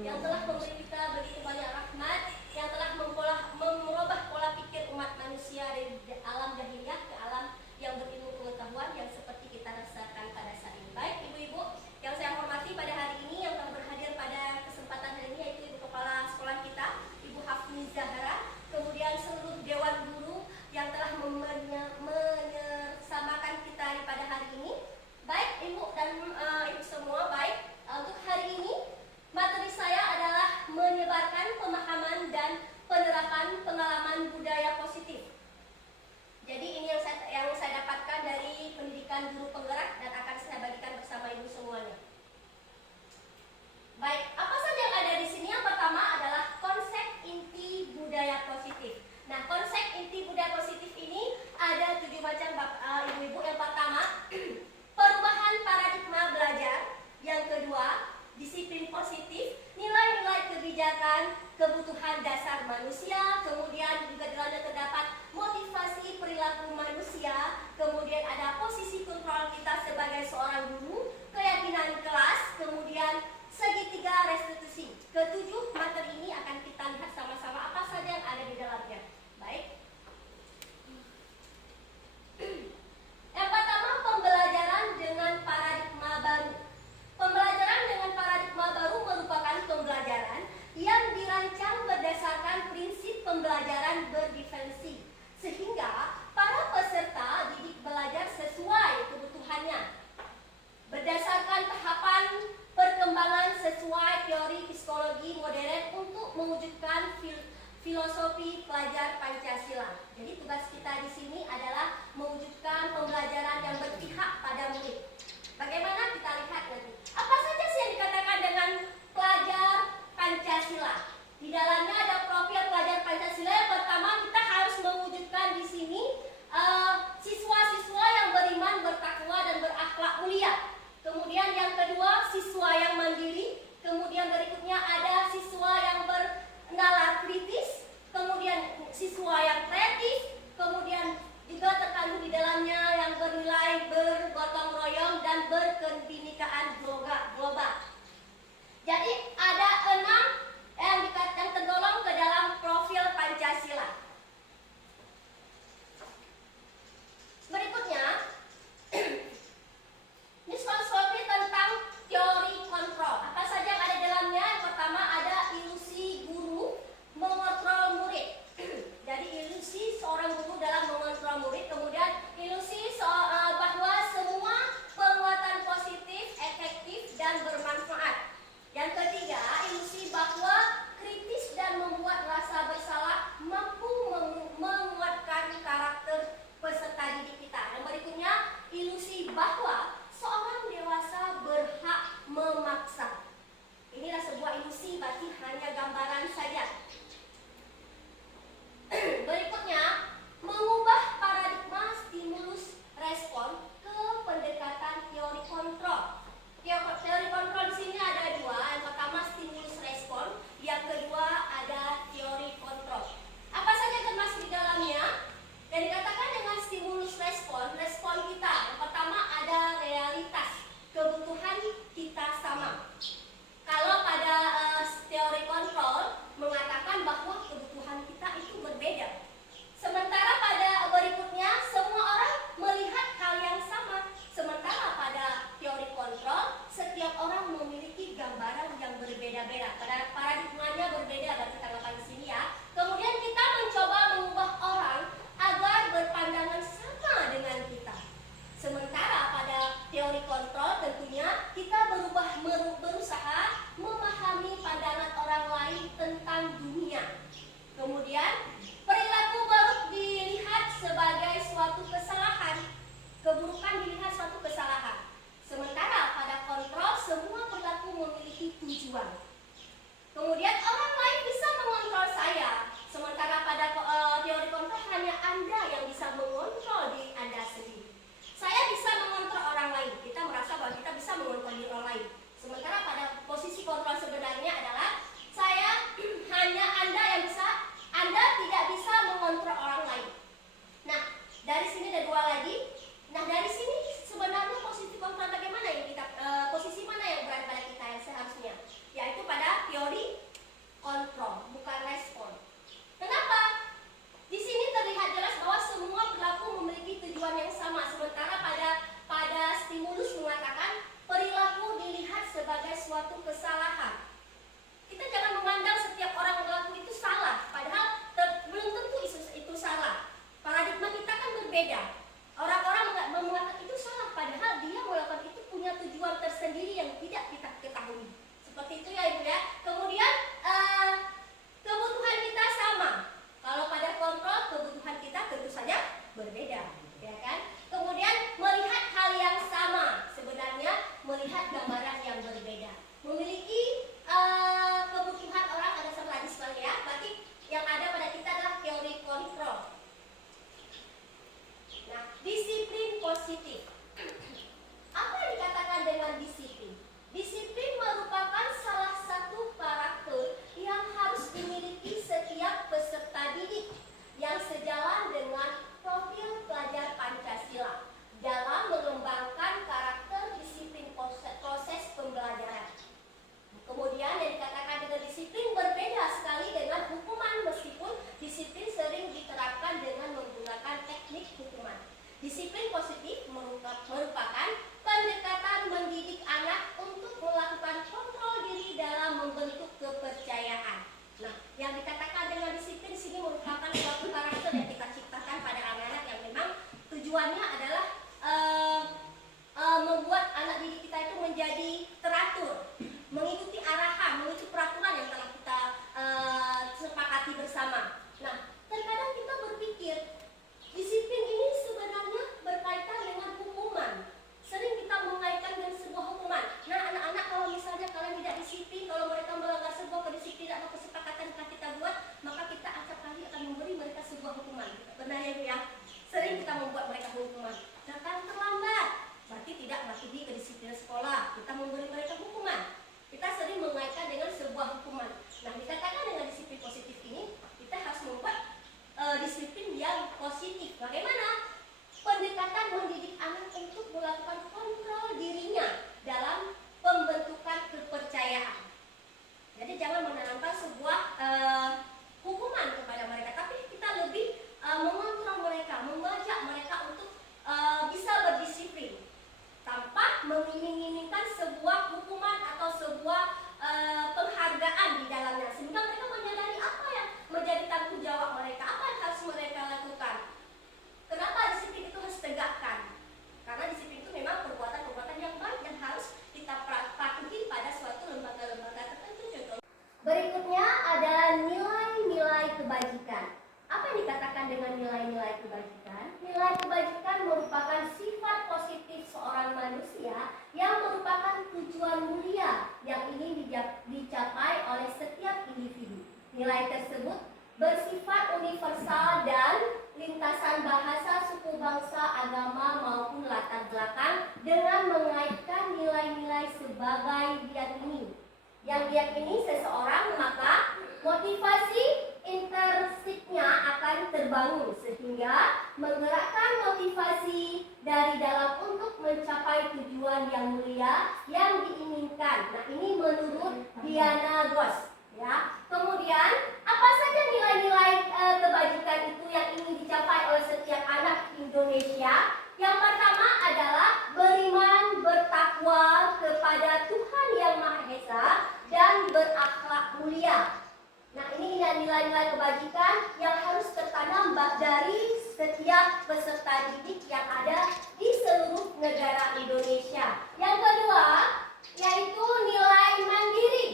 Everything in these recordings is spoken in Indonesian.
yang telah memberi kita begitu banyak rahmat, yang telah merubah pola pikir umat manusia dari alam jahiliyah ke alam yang berilmu pengetahuan yang seperti kita rasakan pada saat ini. Baik ibu-ibu yang saya hormati, pada hari ini yang telah berhadir pada kesempatan hari ini yaitu Ibu Kepala Sekolah kita, Ibu Hafni Zahra, kemudian seluruh Dewan Guru yang telah menyamakan kita pada hari ini. Baik Ibu dan Ibu semua, baik untuk hari ini materi saya adalah menyebarkan pemahaman dan penerapan pengalaman budaya positif. Jadi ini yang saya dapatkan dari pendidikan guru penggerak dan akan saya bagikan bersama Ibu semuanya. Baik, apa saja yang ada di sini? Yang pertama adalah konsep inti budaya positif. Nah, konsep inti budaya positif ini ada 7 macam ibu-ibu. Yang pertama, perubahan paradigma belajar. Yang kedua, disiplin positif, nilai-nilai kebijakan, kebutuhan dasar manusia. Kemudian juga di dalamnya terdapat motivasi perilaku manusia. Kemudian ada posisi kontrol kita sebagai seorang guru, keyakinan kelas, kemudian segitiga restitusi. Ketujuh materi ini akan kita lihat sama-sama apa saja yang ada di dalamnya. Baik. Yang pertama, pembelajaran dengan paradigma baru. Pembelajaran dengan paradigma baru merupakan pembelajaran yang dirancang berdasarkan prinsip pembelajaran berdifensi, sehingga para peserta didik belajar sesuai kebutuhannya, berdasarkan tahapan perkembangan sesuai teori psikologi modern untuk mewujudkan filosofi pelajar Pancasila. Jadi tugas kita di sini adalah mewujudkan pembelajaran yang berpihak pada murid. Bagaimana kita lihat nanti? Apa saja sih yang dikatakan dengan pelajar Pancasila? Di dalamnya ada profil pelajar Pancasila. Yang pertama, kita harus mewujudkan di sini siswa-siswa yang beriman, bertakwa dan berakhlak mulia. Kemudian yang kedua, siswa yang mandiri. Kemudian berikutnya ada siswa yang bernalar kritis. Kemudian siswa yang kreatif. Kemudian juga terkandung di dalamnya yang bernilai bergotong royong dan berkebinekaan global. Jadi ada 6 yang tergolong ke dalam profil Pancasila. Berikutnya, ini seperti tentang teori kontrol. Apa saja yang ada di dalamnya? Yang pertama ada ilusi guru mengontrol murid. Jadi ilusi seorang guru dalam mengontrol murid. Kemudian ilusi bahwa semua penguatan positif, efektif dan bermanfaat. Yang ketiga, ilusi bahwa kritis dan membuat rasa bersalah mampu menguatkan karakter peserta didik kita. Yang berikutnya, ilusi bahwa seorang dewasa berhak memaksa. Inilah sebuah ilusi, berarti hanya gambaran saja. Berikutnya, mengubah paradigma stimulus respon ke pendekatan teori kontrol. Teori kontrol di sini ada 2. Yang pertama stimulus respon, yang kedua ada teori kontrol. Apa saja termasuk di dalamnya? Dan dikatakan dengan stimulus respon, respon kita. Yang pertama ada realitas, kebutuhan kita sama. Kalau pada teori kontrol mengatakan bahwa kebutuhan kita itu berbeda. Sementara pada berikutnya semua orang melihat hal yang sama. Sementara pada teori kontrol setiap orang memiliki gambaran yang berbeda-beda. Pada paradigmanya berbeda, berarti tanggapan di sini ya. Kemudian kita mencoba mengubah orang agar berpandangan sama dengan kita. Sementara pada teori kontrol tentunya kita berusaha memahami pandangan orang lain tentang dunia. Kemudian perilaku buruk dilihat sebagai suatu kesalahan, keburukan dilihat suatu kesalahan. Sementara pada kontrol semua perilaku memiliki tujuan. Kemudian orang lain bisa berkaitan dengan nilai-nilai kebajikan. Nilai kebajikan merupakan sifat positif seorang manusia yang merupakan tujuan mulia yang ingin dicapai oleh setiap individu. Nilai tersebut bersifat universal dan lintasan bahasa, suku bangsa, agama maupun latar belakang dengan mengaitkan nilai-nilai sebagai diyakini. Yang diyakini seseorang, maka motivasi intrinsiknya akan terbangun sehingga menggerakkan motivasi dari dalam untuk mencapai tujuan yang mulia yang diinginkan. Nah, ini menurut Diana Gross. Ya. Kemudian, apa saja nilai-nilai kebajikan itu yang ingin dicapai oleh setiap anak Indonesia? Yang pertama adalah beriman, bertakwa kepada Tuhan Yang Maha Esa dan berakhlak mulia. Nah, ini nilai-nilai kebajikan yang harus tertanam dari setiap peserta didik yang ada di seluruh negara Indonesia. Yang kedua, yaitu nilai mandiri.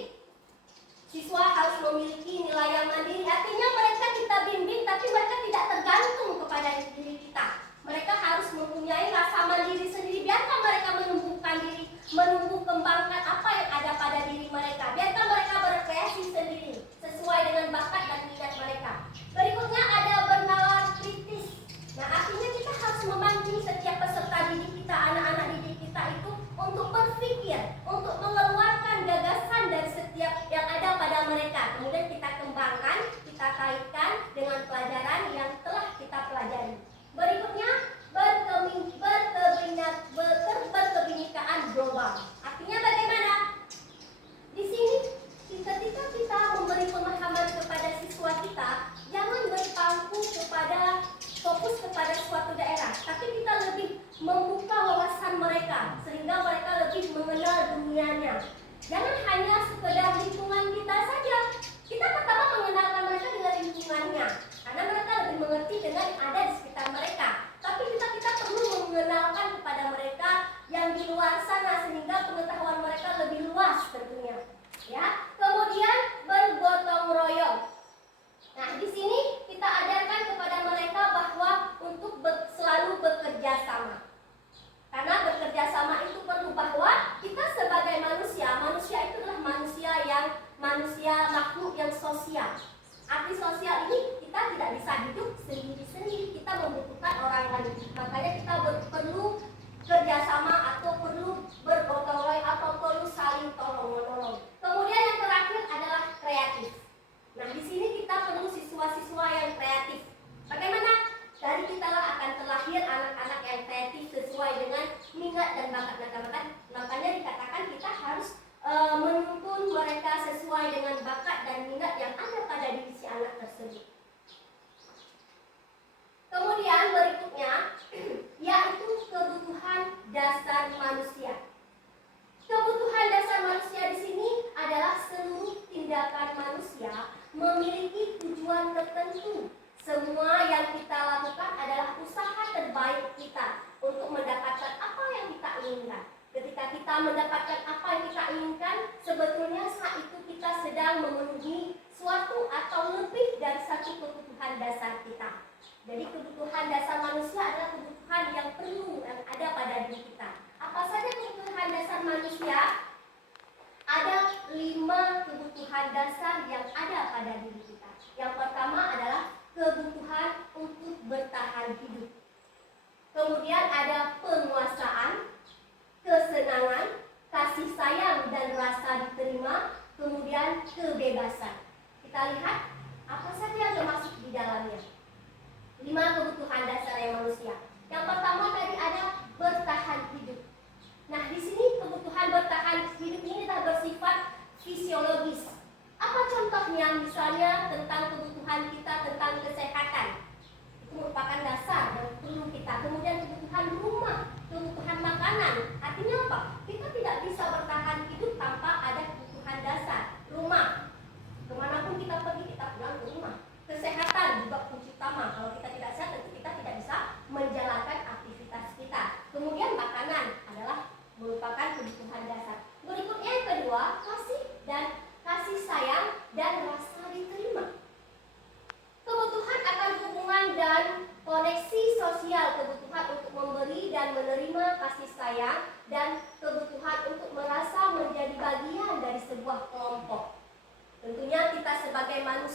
Siswa harus memiliki nilai yang mandiri, artinya mereka kita bimbing tapi mereka tidak tergantung kepada diri kita. Mereka harus mempunyai rasa mandiri sendiri. Biarkan mereka menumbuhkan diri, menumbuh kembangkan apa yang ada pada diri mereka. Biarkan mereka berkreasi sendiri sesuai dengan bakat dan minat mereka. Berikutnya ada bernalar kritis. Nah, artinya kita harus memancing setiap peserta didik kita, anak-anak didik kita itu untuk berpikir, untuk mengeluarkan gagasan dari setiap yang ada pada mereka. Kemudian kita kembangkan, kita kaitkan dengan pelajaran yang telah kita pelajari. Berikutnya, berkebinekaan global. Artinya bagaimana? Di sini, ketika kita memberi pemahaman kepada siswa kita, jangan berpangku kepada fokus kepada suatu daerah, tapi kita lebih membuka wawasan mereka sehingga mereka lebih mengenal dunianya. Jangan hanya sekedar lingkungan kita saja. Kita pertama mengenalkan mereka dengan lingkungannya, karena mereka lebih mengerti dengan yang ada di sekitar mereka. Tapi kita perlu mengenalkan kepada mereka yang di luar sana sehingga pengetahuan mereka lebih luas tentunya. Ya. Kemudian bergotong royong. Nah, di sini kita ajarkan kepada mereka bahwa untuk selalu bekerja sama. Karena bekerja sama itu perlu, bahwa kita sebagai manusia itu adalah manusia makhluk yang sosial. Arti sosial ini kita tidak bisa hidup sendiri-sendiri, kita membutuhkan orang lain. Makanya kita perlu kerjasama atau perlu bergotong royong atau perlu saling tolong-menolong. Kemudian yang terakhir adalah kreatif. Nah, di sini kita perlu siswa-siswa yang kreatif. Bagaimana? Dari kitalah akan terlahir anak-anak yang kreatif sesuai dengan minat dan bakat mereka. Makanya dikatakan kita harus menuntun mereka sesuai dengan bakat dan minat yang ada pada diri si anak tersebut. Kemudian berikutnya yaitu kebutuhan dasar manusia. Kebutuhan dasar manusia di sini adalah seluruh tindakan manusia memiliki tujuan tertentu. Semua yang kita lakukan adalah usaha terbaik kita untuk mendapatkan apa yang kita inginkan. Ketika kita mendapatkan apa yang kita inginkan, sebetulnya saat itu kita sedang memenuhi suatu atau lebih dari satu kebutuhan dasar kita. Jadi kebutuhan dasar manusia adalah kebutuhan yang perlu yang ada pada diri kita. Apa saja kebutuhan dasar manusia? Ada 5 kebutuhan dasar yang ada pada diri kita. Yang pertama adalah kebutuhan untuk bertahan hidup. Kemudian ada penguasaan, kesenangan, kasih sayang dan rasa diterima, kemudian kebebasan. Kita lihat apa saja yang termasuk di dalamnya. 5 kebutuhan dasar yang manusia. Yang pertama tadi ada bertahan hidup. Nah, di sini kebutuhan bertahan hidup ini adalah bersifat fisiologis. Apa contohnya? Misalnya tentang kebutuhan kita tentang kesehatan. Itu merupakan dasar yang perlu kita. Kemudian kebutuhan rumah, kebutuhan makanan. Artinya apa? Kita tidak bisa bertahan hidup tanpa ada kebutuhan dasar. Rumah. Kemanapun kita pergi, kita pulang ke rumah. Kesehatan juga kunci utama. Kalau kita tidak sehat, tentu kita tidak bisa menjalankan aktivitas kita. Kemudian makanan adalah merupakan kebutuhan dasar. Berikutnya yang kedua, kasih sayang dan rasa diterima. Kebutuhan akan hubungan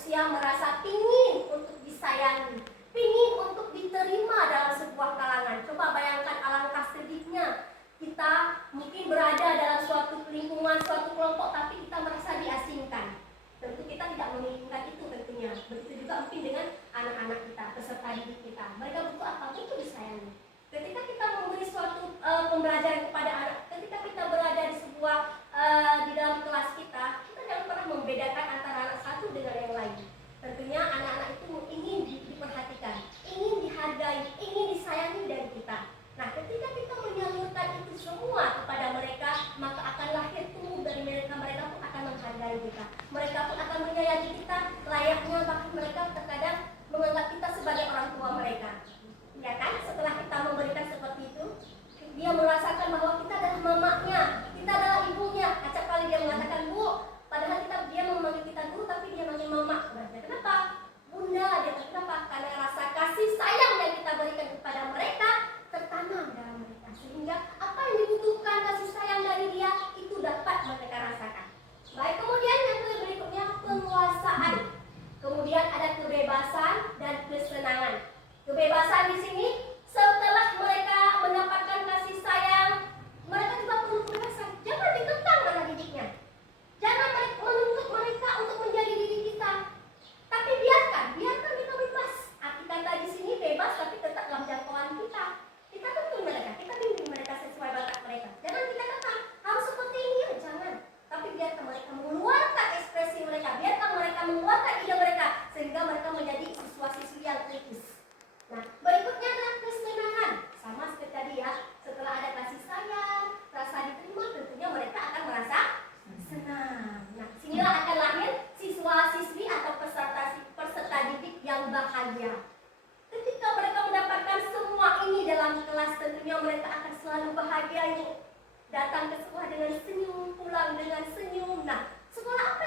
manusia merasa pingin untuk disayangi, pingin untuk diterima dalam sebuah kalangan. Coba bayangkan alangkah sedihnya kita mungkin berada dalam suatu lingkungan, suatu kelompok, tapi kita merasa diasingkan. Tentu kita tidak menginginkan itu tentunya. Begitu juga mungkin dengan anak-anak kita, peserta didik kita. Mereka butuh apa? Butuh disayangi. Ketika kita memberi suatu pembelajaran kepada anak, ketika kita berada di sebuah di dalam kelas kita jangan pernah membedakan antara anak satu dengan yang lain. Tentunya anak-anak itu ingin diperhatikan, ingin dihargai, ingin disayangi dari kita. Nah, ketika kita menyalurkan itu semua kepada mereka, maka akan lahir tumbuh dari mereka. Mereka pun akan menghargai kita. Mereka pun akan menyayangi kita layaknya, bahkan mereka terkadang menganggap kita sebagai orang tua mereka. Ya kan? Setelah kita memberikan seperti itu, dia merasakan bahwa kita adalah mamanya, kita adalah ibunya. Acap kali dia mengatakan, "Bu," padahal dia memanggil kita guru, tapi dia manggil mama. Kenapa? Bunda. Dia kenapa? Karena rasa kasih sayang yang kita berikan kepada mereka tertanam dalam mereka, sehingga apa yang dibutuhkan kasih sayang dari dia itu dapat mereka rasakan. Baik, kemudian yang berikutnya penguasaan. Kemudian ada kebebasan dan kesenangan. Kebebasan di sini setelah mereka mendapatkan kasih sayang, mereka juga perlu kebebasan. Jangan dikekang anak didiknya. Jangan menuntut mereka untuk menjadi diri kita. Tapi biarkan kita bebas. Arti kata di sini bebas, tapi tetap dalam jangkauan kita. Kita tuntun mereka, kita bimbing mereka sesuai bakat mereka. Jangan kita kekang, harus seperti ini ya, jangan. Tapi biarkan mereka mengeluarkan ekspresi mereka, biarkan mereka mengeluarkan ide mereka, sehingga mereka menjadi siswa-siswi yang kritis. Nah, berikutnya adalah kesenangan. Sama seperti tadi ya, setelah ada kasih sayang, rasa diterima, tentunya mereka akan merasa senang. Nah, sinilah akan lahir siswa-siswi atau peserta didik yang bahagia. Ketika mereka mendapatkan semua ini dalam kelas, tentunya mereka akan selalu bahagia, Ibu. Datang ke sekolah dengan senyum, pulang dengan senyum. Nah, sekolah apa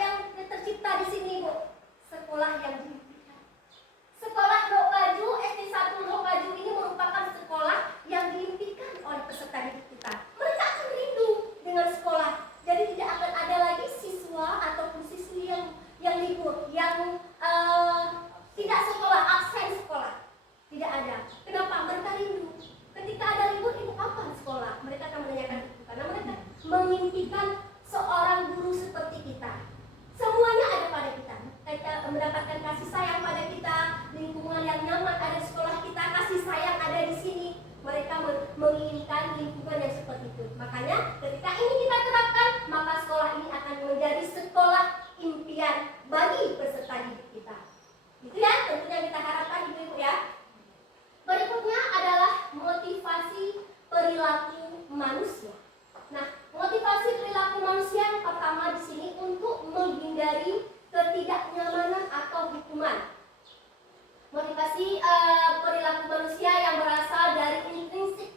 yang tercipta di sini, Bu? Sekolah yang diimpikan. Sekolah Lok Baju, SD1 Lok Baju ini merupakan sekolah yang diimpikan oleh peserta didik kita. Mereka akan rindu dengan sekolah. Jadi tidak akan ada lagi siswa ataupun siswi yang libur, yang tidak sekolah, absen sekolah. Tidak ada. Kenapa? Mereka rindu. Ketika ada libur, Ibu kapan sekolah? Mereka akan menanyakan itu. Karena mereka mengimpikan seorang guru seperti kita. Semuanya ada pada kita. Kita mendapatkan kasih sayang pada kita, lingkungan yang nyaman ada di sekolah kita, kasih sayang ada di sini. Mereka menginginkan lingkungan yang seperti itu. Makanya ketika ini kita terapkan, maka sekolah ini akan menjadi sekolah impian bagi peserta didik kita. Itu ya, tentunya kita harapkan Ibu-ibu ya. Berikutnya adalah motivasi perilaku manusia. Nah, motivasi perilaku manusia yang pertama di sini untuk menghindari ketidaknyamanan atau hukuman. Motivasi perilaku manusia yang berasal dari intrinsik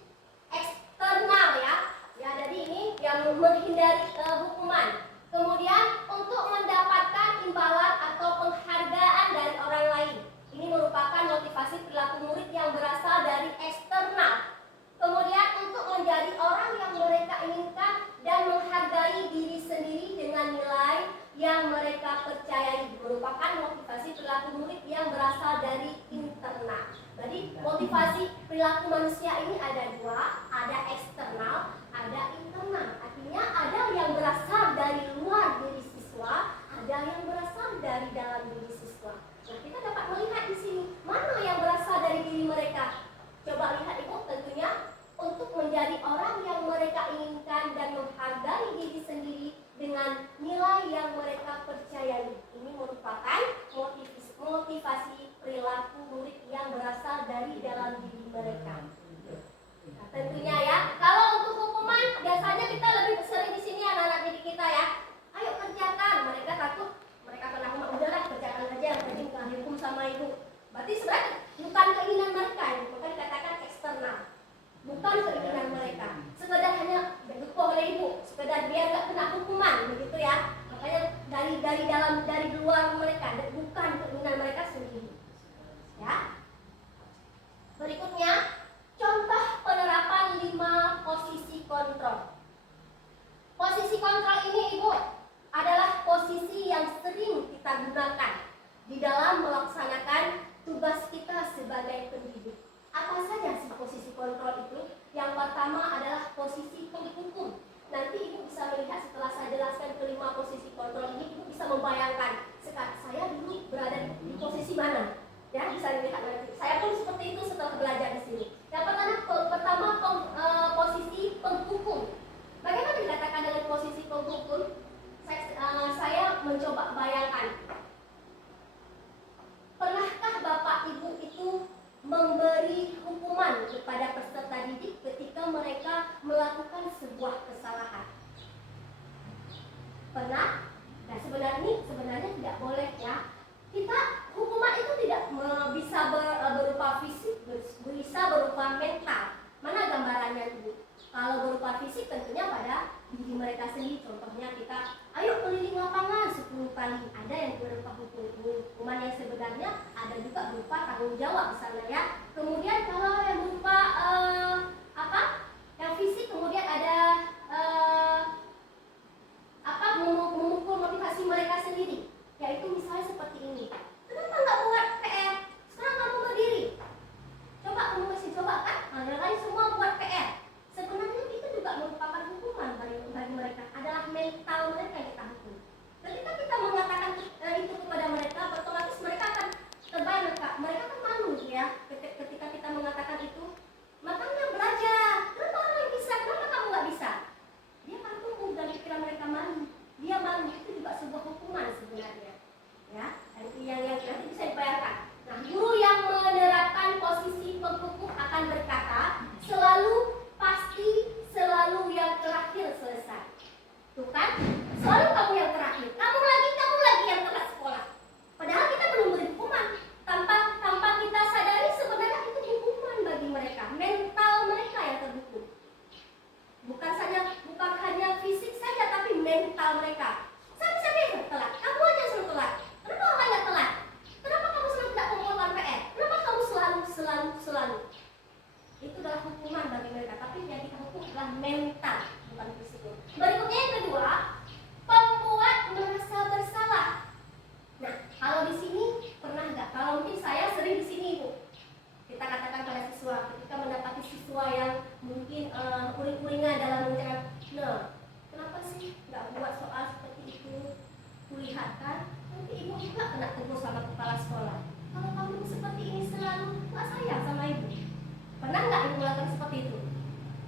eksternal ya. Ya, jadi ini yang menghindari hukuman. Kemudian untuk mendapatkan imbalan atau penghargaan dari orang lain. Ini merupakan motivasi perilaku murid yang berasal dari eksternal. Kemudian untuk menjadi orang yang mereka inginkan dan menghargai diri sendiri dengan nilai yang mereka percayai, merupakan motivasi perilaku murid yang berasal dari internal. Jadi motivasi perilaku manusia ini ada dua, ada eksternal, ada internal. Artinya ada yang berasal dari luar diri siswa, ada yang berasal dari dalam diri siswa. Nah, kita dapat melihat di sini mana yang berasal dari diri mereka. Coba lihat Ibu, tentunya untuk menjadi orang yang mereka inginkan dan menghargai diri sendiri dengan nilai yang mereka percayai. Ini merupakan motivasi perilaku murid yang berasal dari dalam diri mereka. Nah, tentunya ya, kalau untuk hukuman biasanya kita lebih sering di sini anak-anak didik kita ya. Ayo kerjakan, mereka takut, mereka pernah udahlah kerjakan aja yang penting bukan dihukum sama ibu. Berarti sebenarnya bukan keinginan mereka, bukan dikatakan eksternal. Bukan keinginan mereka, sekedar hanya didukung oleh ibu, sekedar biar gak kena hukuman, begitu ya. Makanya dari luar mereka, bukan keinginan mereka sendiri. Ya. Berikutnya, contoh penerapan 5 posisi kontrol. Posisi kontrol ini Ibu adalah posisi yang sering kita gunakan dalam melaksanakan tugas kita sebagai pendidik. Apa saja sih posisi kontrol itu? Yang pertama adalah posisi penghukum. Nanti Ibu bisa melihat setelah saya jelaskan kelima posisi kontrol ini, Ibu bisa membayangkan sekarang saya dulu berada di posisi mana. Ya, bisa dilihat nanti. Saya pun seperti itu setelah belajar di sini. Yang pertama posisi penghukum. Bagaimana dikatakan dengan posisi penghukum? Saya mencoba bayangkan. Pernahkah Bapak Ibu itu memberi hukuman kepada peserta didik ketika mereka melakukan sebuah kesalahan? Pernah? Nah, sebenarnya tidak boleh ya. Kita hukuman itu tidak bisa berupa fisik, bisa berupa mental. Mana gambarannya itu? Kalau berupa fisik tentunya pada diri mereka sendiri. Contohnya kita, ayo keliling lapangan 10 kali. Ada yang berupa hukuman yang sebenarnya, ada juga berupa tanggung jawab misalnya ya. Kemudian kalau yang berupa yang fisik, kemudian ada memukul motivasi mereka sendiri. Yaitu misalnya seperti ini. Kenapa nggak buat PR? Sekarang kamu berdiri. Coba kamu masih coba kan? Yang lain semua buat PR. Sebenarnya itu juga merupakan hukuman bagi mereka. Adalah mental mereka yang kita hukum. Ketika kita mengatakan itu kepada mereka, otomatis mereka akan terbayang. Mereka kan malu ya. Ketika kita mengatakan itu, makanya belajar. Kenapa orang yang bisa? Kenapa kamu nggak bisa? Dia akan tumbuh dan pikiran mereka malu. Dia malu, itu juga sebuah hukuman sebenarnya. Ya, yang nanti bisa dibayangkan. Nah, guru yang menerapkan posisi penghukum akan berkata, selalu yang terakhir selesai. Tuh kan? Selalu kamu yang terakhir. Kamu lagi yang telat sekolah. Padahal kita belum beri hukuman. Tanpa kita sadari sebenarnya itu hukuman bagi mereka. Mental mereka yang terhukum. Bukan hanya fisik saja, tapi mental mereka. Siapa yang telat? Kamu aja yang selalu telat. Kenapa orang yang telat? Kenapa kamu selalu tidak mengumpulkan PR? Kenapa kamu selalu? Itu adalah hukuman bagi mereka. Tapi yang kita hukum adalah mental, bukan fisik. Berikutnya yang kedua, pembuat merasa bersalah. Nah, kalau di sini pernah nggak? Kalau mungkin saya sering di sini, Bu. Kita katakan pada siswa, ketika mendapati siswa yang mungkin uring-uringan dalam mengerjakan, nah, kenapa sih nggak buat soal seperti itu? Kulihat kan, nanti ibu juga kena tegur sama kepala sekolah. Kalau kamu seperti ini selalu, nggak sayang sama ibu. Pernah nggak ibu melakukan seperti itu?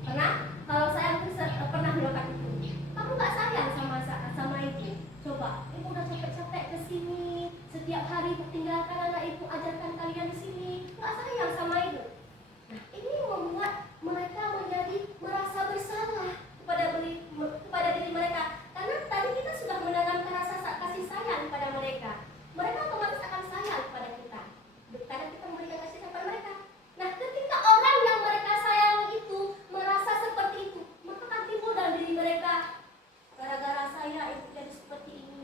Pernah? Kalau saya pernah melakukan itu, kamu nggak sayang sama ibu. Coba, ibu udah capek-capek ke sini, setiap hari tinggalkan anak ibu, ajarkan kalian di sini, nggak sayang sama ibu. Nah, ini membuat mereka menjadi merasa bersalah kepada diri mereka. Karena tadi kita sudah menanamkan rasa kasih sayang kepada mereka. Mereka otomatis akan sayang kepada kita. Karena kita memberikan kasih sayang kepada mereka. Nah, ketika orang yang mereka sayangi itu merasa seperti itu, maka akan timbul dalam diri mereka, gara-gara saya ibu jadi seperti ini.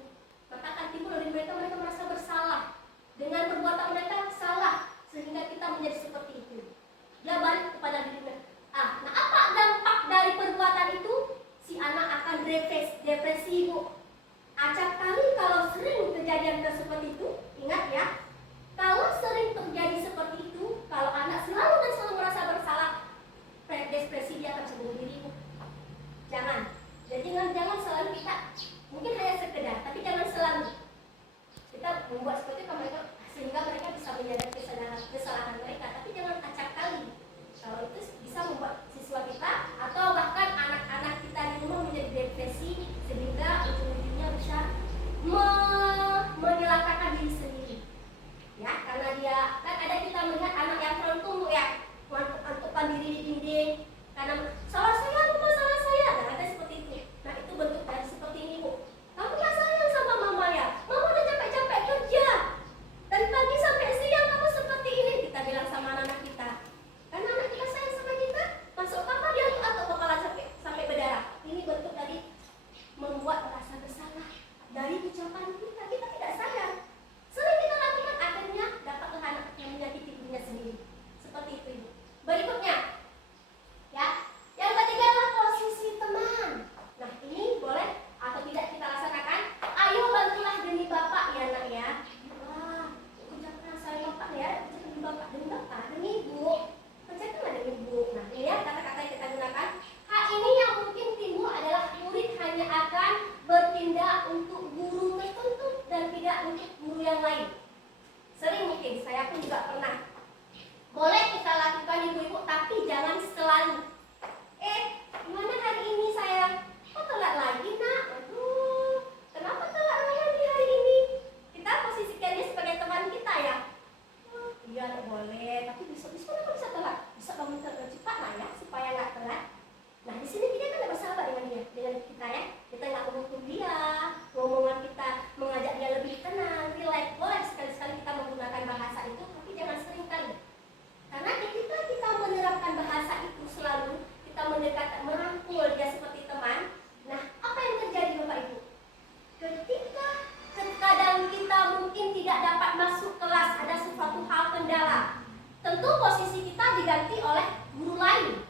Maka akan timbul dalam diri mereka merasa bersalah. Dengan perbuatan mereka salah, sehingga kita menjadi seperti itu. Dia balik kepada diri mereka. Nah apa dampak dari perbuatan itu? Si anak akan depresi, Bu. Acap kali kalau sering kejadian seperti itu, ingat ya, kalau sering terjadi seperti itu, kalau anak selalu merasa bersalah, depresi dia akan bunuh diri, Bu. Jangan. Jadi jangan selalu kita, mungkin hanya sekedar, tapi jangan selalu kita membuat seperti itu mereka, sehingga mereka bisa menyadari kesalahan mereka. Tapi jangan acap kali. Kalau itu bisa membuat siswa kita atau bahkan anak-anak kita di rumah menjadi depresi, sehingga ujung-ujungnya bisa menyelakakan diri sendiri. Ya, karena dia kan ada kita melihat anak yang terlalu ya, mengantukkan diri di dinding karena salah saya. Nah, ada seperti itu. Nah, itu bentuk dari seperti ini, Bu. Kamu nggak sayang sama mama ya? Mama udah capek-capek kerja dari pagi sampai siang, kamu seperti ini. Kita bilang sama anak-anak kita. Karena anak kita sayang sama kita, masuk kamar dia atau kepala sampai berdarah. Ini bentuk dari membuat rasa bersalah dari ucapan kita. Kita tidak sadar. Sering kita lakukan, akhirnya dapatlah anak yang menyakiti dirinya sendiri. Seperti itu, Ibu. Berikutnya, ya, yang ketiga adalah posisi teman. Nah, ini boleh atau tidak kita laksanakan. Ayo bantulah demi Bapak ya, Nak ya. Wah, tidak untuk guru yang lain. Sering mungkin, saya pun juga pernah. Boleh kita lakukan ibu-ibu, tapi jangan selalu. Gimana hari ini sayang? Kok telat lagi nak? Aduh, kenapa telat lagi hari ini? Kita posisikannya sebagai teman kita ya. Iya, boleh, tapi besok-besok kenapa bisa telat? Bisa bangun cepat lah ya, supaya nggak telat. Nah, di sini kita kan ada bersahabat dengan dia, dengan kita ya. Kita nggak menghukum dia, ngomongan kita mengajak dia lebih tenang, relax. Boleh sekali-sekali kita menggunakan bahasa itu, tapi jangan sering kali. Karena ketika kita menerapkan bahasa itu selalu, kita mendekat, merangkul dia seperti teman. Nah, apa yang terjadi Bapak Ibu? Ketika kadang kita mungkin tidak dapat masuk kelas, ada sesuatu hal kendala, tentu posisi kita diganti oleh guru lain.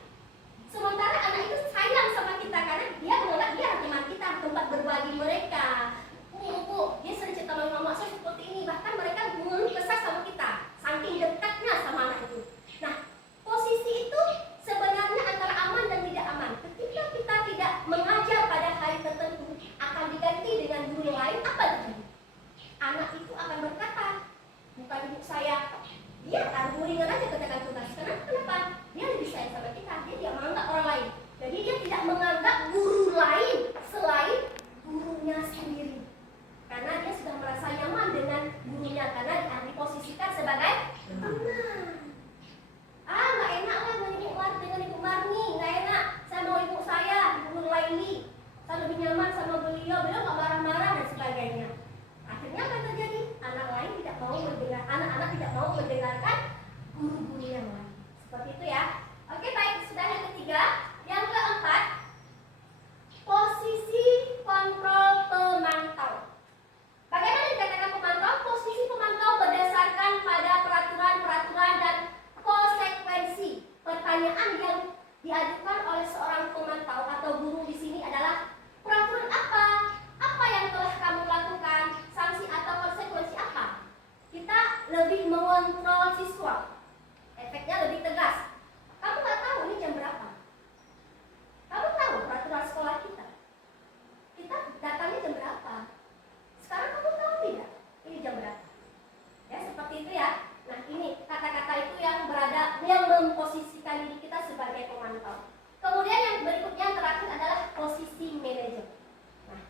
Sementara anak itu sayang sama kita karena dia menganggap dia teman kita, tempat berbagi mereka. Bu, dia sering cerita mama saya seperti ini, bahkan mereka mengeluh kesah sama kita, saking dekatnya sama anak itu. Nah, posisi itu sebenarnya antara aman dan tidak aman. Ketika kita tidak mengajar pada hari tertentu, akan diganti dengan guru yang lain, apa terjadi? Anak itu akan berkata, bukan ibu saya, dia akan guringan aja kerjakan tugas. Kenapa? Dia lebih sayang sama kita, dia tidak menganggap orang lain. Jadi dia tidak menganggap guru lain selain gurunya sendiri. Karena dia sudah merasa nyaman dengan gurunya, karena diposisikan sebagai teman. Nggak enak lah dengan ibu Marni, nggak enak. Saya mau ibu saya, guru Laili. Saya lebih nyaman sama beliau nggak marah-marah dan sebagainya. Akhirnya apa yang terjadi? Anak-anak tidak mau mendengarkan guru-guru yang lain. Seperti itu ya. Oke, baik, sudah yang ketiga. Yang keempat, posisi kontrol pemantau. Bagaimana dikatakan pemantau? Posisi pemantau berdasarkan pada peraturan-peraturan dan konsekuensi. Pertanyaan yang diajukan oleh seorang pemantau atau guru di sini adalah peraturan apa? Apa yang telah kamu lakukan? Sanksi atau konsekuensi apa? Kita lebih mengontrol siswa. Efeknya lebih tegas. Kamu nggak tahu ini jam berapa? Kamu tahu peraturan sekolah kita? Kita datangnya jam berapa? Sekarang kamu tahu tidak? Ini jam berapa? Ya, seperti itu ya. Nah, ini kata-kata itu yang memposisikan diri kita sebagai pemantau. Kemudian yang berikutnya yang terakhir adalah posisi manajer. Nah,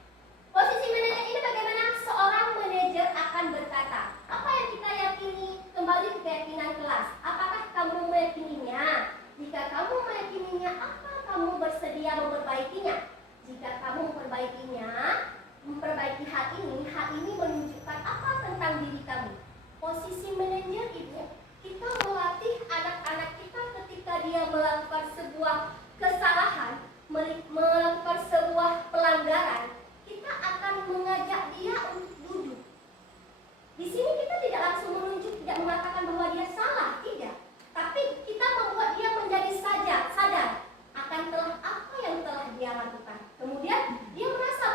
posisi manajer ini bagaimana? Seorang manajer akan berkata, apa yang kita yakini, kembali ke keyakinan kelas. Apakah kamu meyakininya? Jika kamu meyakininya, apa kamu bersedia memperbaikinya? Jika kamu memperbaiki hal ini menunjukkan apa tentang diri kamu? Posisi manajer itu, kita melatih anak-anak kita ketika dia melakukan sebuah kesalahan, melakukan sebuah pelanggaran, kita akan mengajak dia untuk duduk. Di sini kita tidak langsung menunjuk, tidak mengatakan bahwa dia salah, tidak. Tapi kita membuat dia menjadi sadar akan apa yang telah dia lakukan. Kemudian dia merasa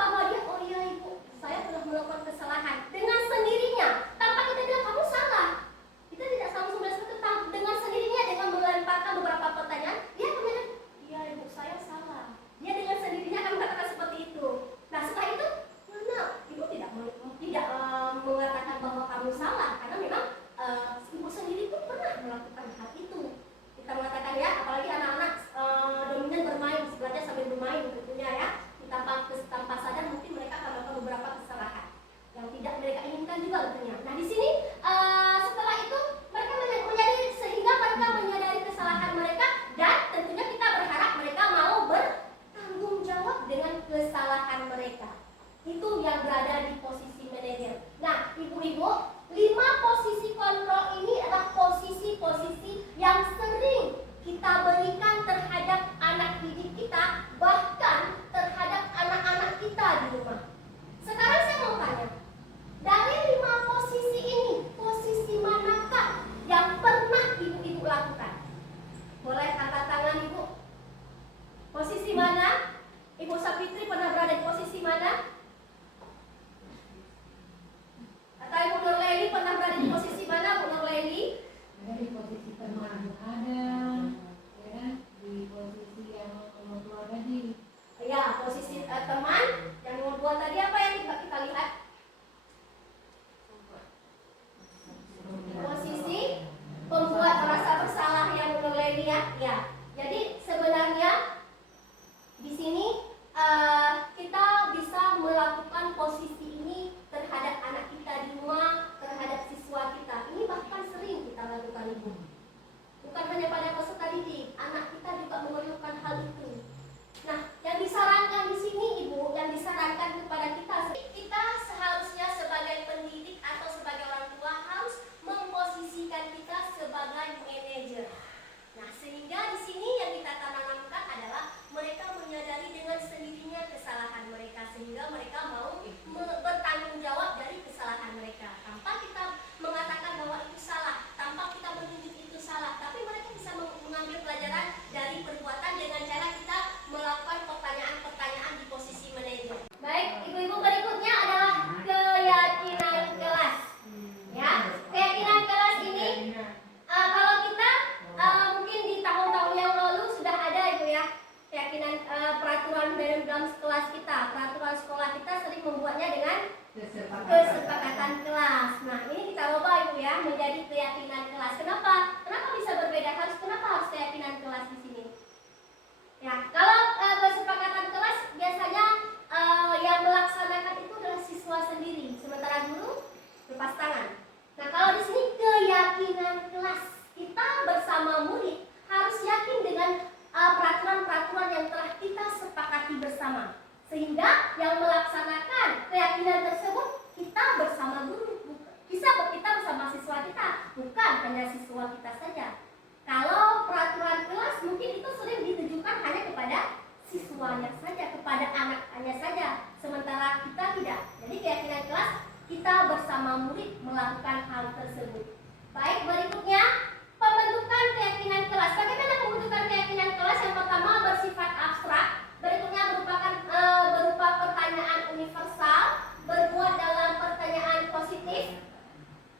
hanya siswa kita saja. Kalau peraturan kelas mungkin itu sering ditujukan hanya kepada siswanya saja, kepada anak-anaknya saja, sementara kita tidak. Jadi keyakinan kelas kita bersama murid melakukan hal tersebut. Baik, berikutnya pembentukan keyakinan kelas. Bagaimana pembentukan keyakinan kelas? Yang pertama bersifat abstrak, berikutnya merupakan berupa pertanyaan universal, berbuat dalam pertanyaan positif.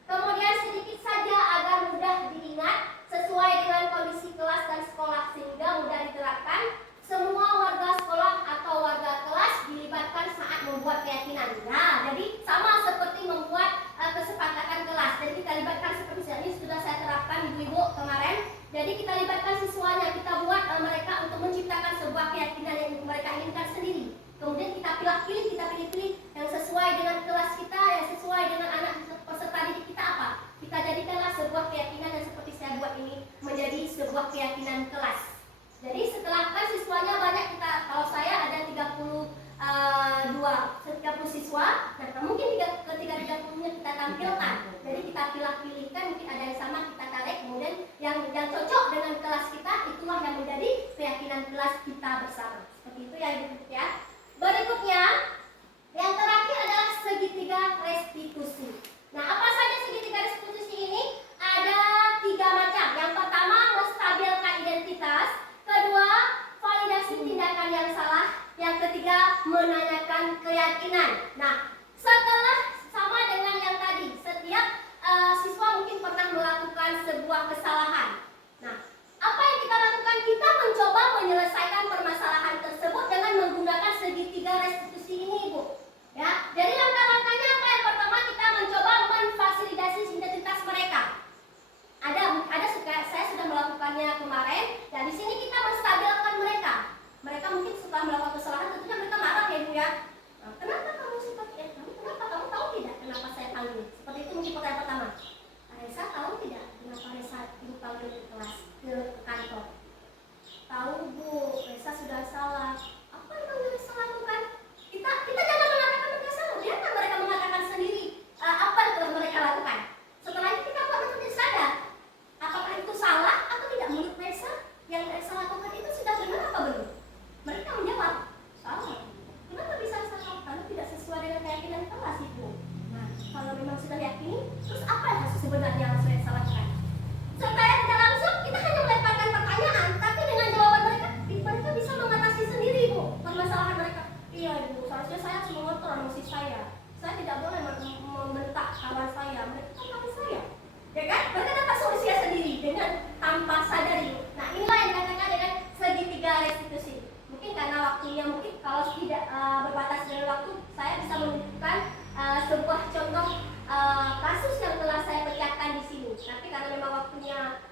Kemudian sedikit saja agar mudah diingat, sesuai dengan kondisi kelas dan sekolah sehingga mudah diterapkan. Semua warga sekolah atau warga kelas dilibatkan saat membuat keyakinan. Nah, jadi sama seperti membuat kesepakatan kelas. Jadi kita libatkan seperti ini sudah saya terapkan ibu-ibu kemarin. Jadi kita libatkan siswanya, kita buat mereka untuk menciptakan sebuah keyakinan yang mereka inginkan sendiri. Kemudian kita pilih-pilih yang sesuai dengan kelas kita, yang sesuai dengan anak peserta didik kita apa. Kita jadikanlah sebuah keyakinan yang seperti saya buat ini menjadi sebuah keyakinan kelas. Jadi setelah kan siswanya banyak, kalau saya ada 32 siswa, nah mungkin ketiga 30-nya kita tampilkan. Jadi kita pilih-pilihkan, mungkin ada yang sama kita tarik, kemudian yang cocok dengan kelas kita itulah yang menjadi keyakinan kelas kita bersama. Seperti itu ya ibu ya. Berikutnya yang terakhir adalah segitiga restitusi. Nah, apa saja segitiga restitusi ini? Ada 3 macam. Yang pertama menstabilkan identitas, kedua validasi tindakan yang salah, yang ketiga menanyakan keyakinan. Nah, setelah sama dengan yang tadi, setiap siswa mungkin pernah melakukan sebuah kesalahan. Nah, apa yang kita lakukan? Kita mencoba menyelesaikan permasalahan tersebut dengan menggunakan segitiga restitusi ini, Ibu. Ya, jadi langkah-langkahnya apa? Yang pertama kita mencoba memfasilitasi identitas mereka. Saya sudah melakukannya kemarin, dan di sini kita menstabilkan mereka. Mereka mungkin setelah melakukan kesalahan, tentunya mereka marah ya Bu ya. Nah, kenapa kamu seperti itu? Kenapa kamu tahu tidak kenapa saya panggil? Seperti itu mungkin pertanyaan pertama. Reza tahu tidak kenapa Reza ibu panggil ke kelas, ke kantor? Tahu Bu, Reza sudah salah. Apa yang Reza lakukan? Kita jangan mengatakan mereka salah, biarkan mereka mengatakan sendiri apa yang telah mereka lakukan. Setelah itu kita buat mereka sadar. Apakah itu salah atau tidak menurut Reza? Yang Reza lakukan itu sudah benar apa belum? Mereka menjawab, salah. Kenapa bisa salah? Karena tidak sesuai dengan keyakinan kelas itu. Nah, kalau memang sudah yakini, terus apa yang sebenarnya harus Reza lakukan? Setelah tidak langsung, kita hanya melemparkan pertanyaan, tapi dengan jawaban mereka bisa mengatasi sendiri Bu permasalahan mereka. Iya Ibu, seharusnya saya harus mengontrol emosi saya. Saya tidak boleh membentak kawan saya. Mereka kan kawan saya. Ya kan? Mereka dapat solusinya sendiri dengan tanpa sadari. Nah, inilah yang dikatakan dengan segitiga restitusi. Mungkin karena waktunya, mungkin kalau tidak berbatas dengan waktu, saya bisa menunjukkan sebuah contoh kasus yang telah saya pecahkan di sini. Tapi karena memang waktunya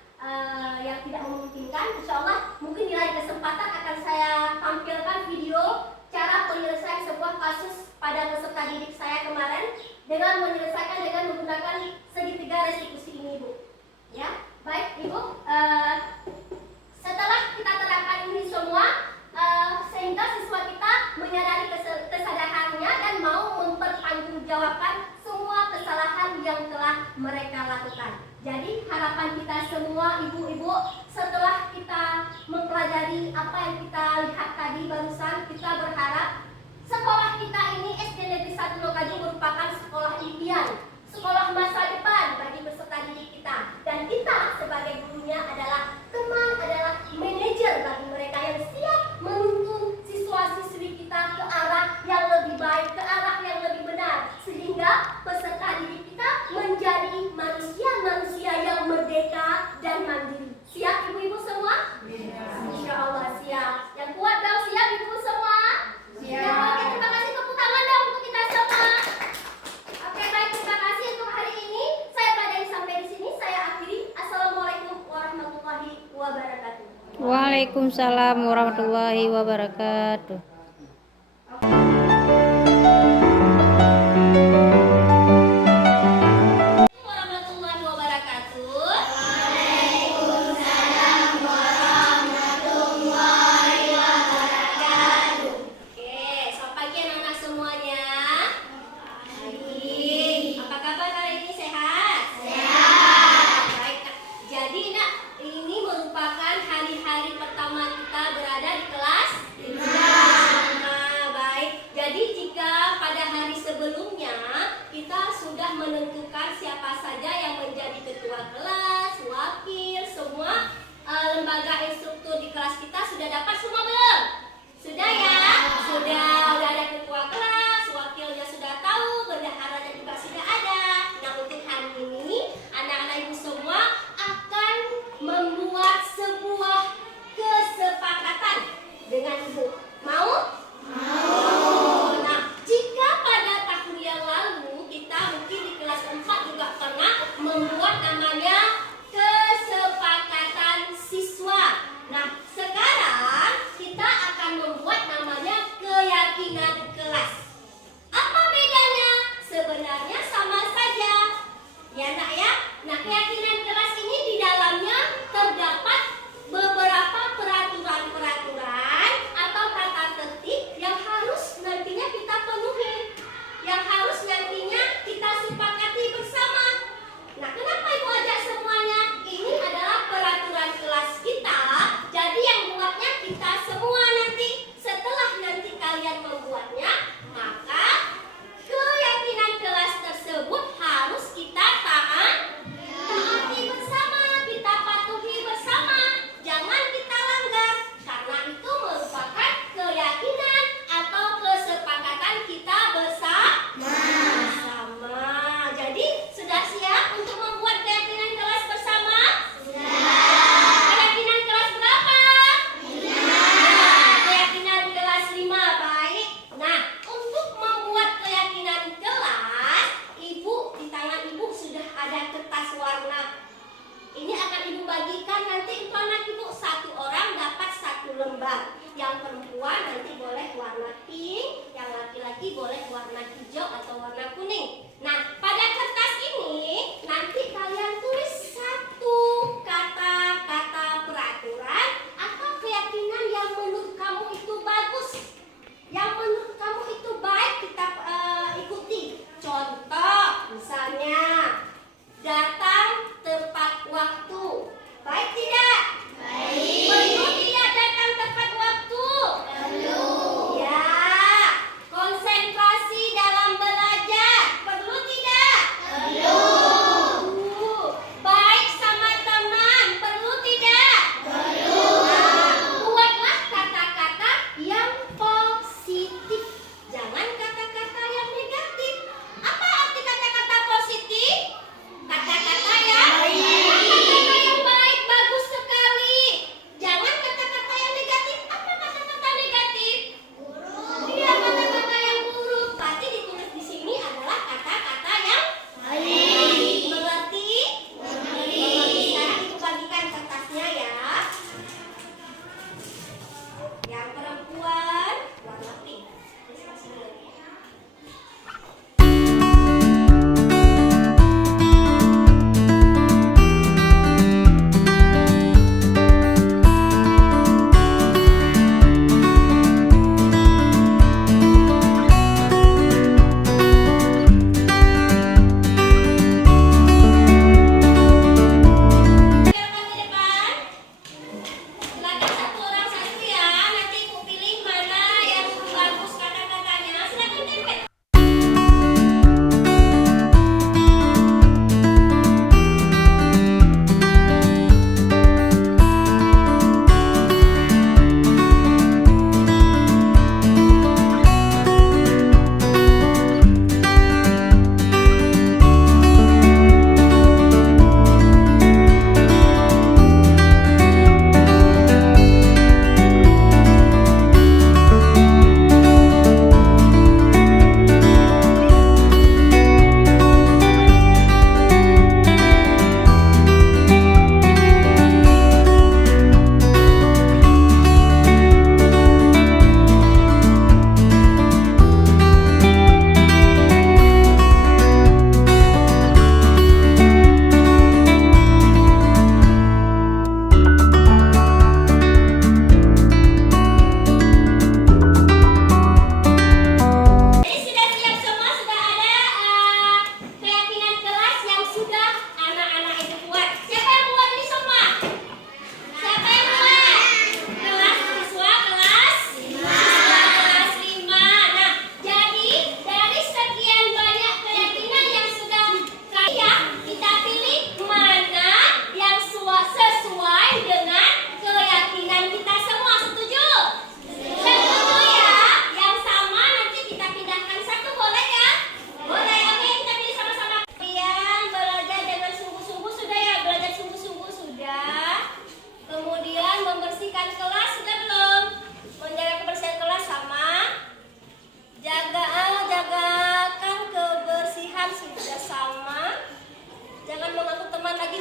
yang tidak memungkinkan, insya Allah mungkin di lain kesempatan akan saya tampilkan video cara penyelesaian sebuah kasus pada peserta didik saya kemarin dengan menyelesaikan dengan menggunakan segitiga restitusi ini, Bu. Ya, baik Ibu. Setelah kita terapkan ini semua, sehingga siswa kita menyadari kesadarannya dan mau mempertanggungjawabkan semua kesalahan yang telah mereka lakukan. Jadi harapan kita semua ibu-ibu, setelah kita mempelajari apa yang kita lihat tadi barusan, kita berharap sekolah kita ini SD Negeri 1 Lokajung merupakan sekolah impian, sekolah masa depan bagi peserta didik kita. Dan kita sebagai gurunya adalah teman, adalah manajer bagi mereka yang siap menuntun siswa-siswi kita ke arah yang lebih baik, ke arah yang lebih benar, sehingga peserta didik kita menjadi manusia-manusia yang merdeka dan mandiri. Siap ibu-ibu semua? Insya Allah siap. Yang kuat dong, siap ibu semua? Siap. Oke, terima kasih, tepuk tangan dong untuk kita semua. Oke, baik, terima kasih untuk hari ini. Saya pelajari sampai di sini. Saya akhiri. Assalamualaikum warahmatullahi wabarakatuh. Waalaikumsalam warahmatullahi wabarakatuh. Warahmatullahi wabarakatuh. Oke, selamat pagi anak-anak semuanya. Baik. Apa kabar hari ini, sehat? Sehat. Baik, siapa saja yang menjadi ketua kelas, wakil, semua lembaga instruktur di kelas kita sudah dapat semua belum? Sudah ya? Sudah ada ketua kelas, wakilnya sudah tahu, bendaharanya juga sudah ada. Nah, untuk hari ini anak-anak ibu semua akan membuat sebuah kesepakatan dengan ibu. Mau? Mau. Nah, jika pada tahun yang lalu kita mungkin di kelas 4 juga pernah membuat namanya kesepakatan siswa. Nah, sekarang kita akan membuat namanya keyakinan kelas. Apa bedanya? Sebenarnya sama saja. Ya, Nak ya? Nah, keyakinan kelas ini di dalamnya terdapat beberapa peraturan-peraturan atau tata tertib yang harus nantinya kita penuhi, yang harus nantinya kita sepakati bersama. Nah, kenapa Ibu ajak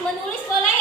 menulis boleh?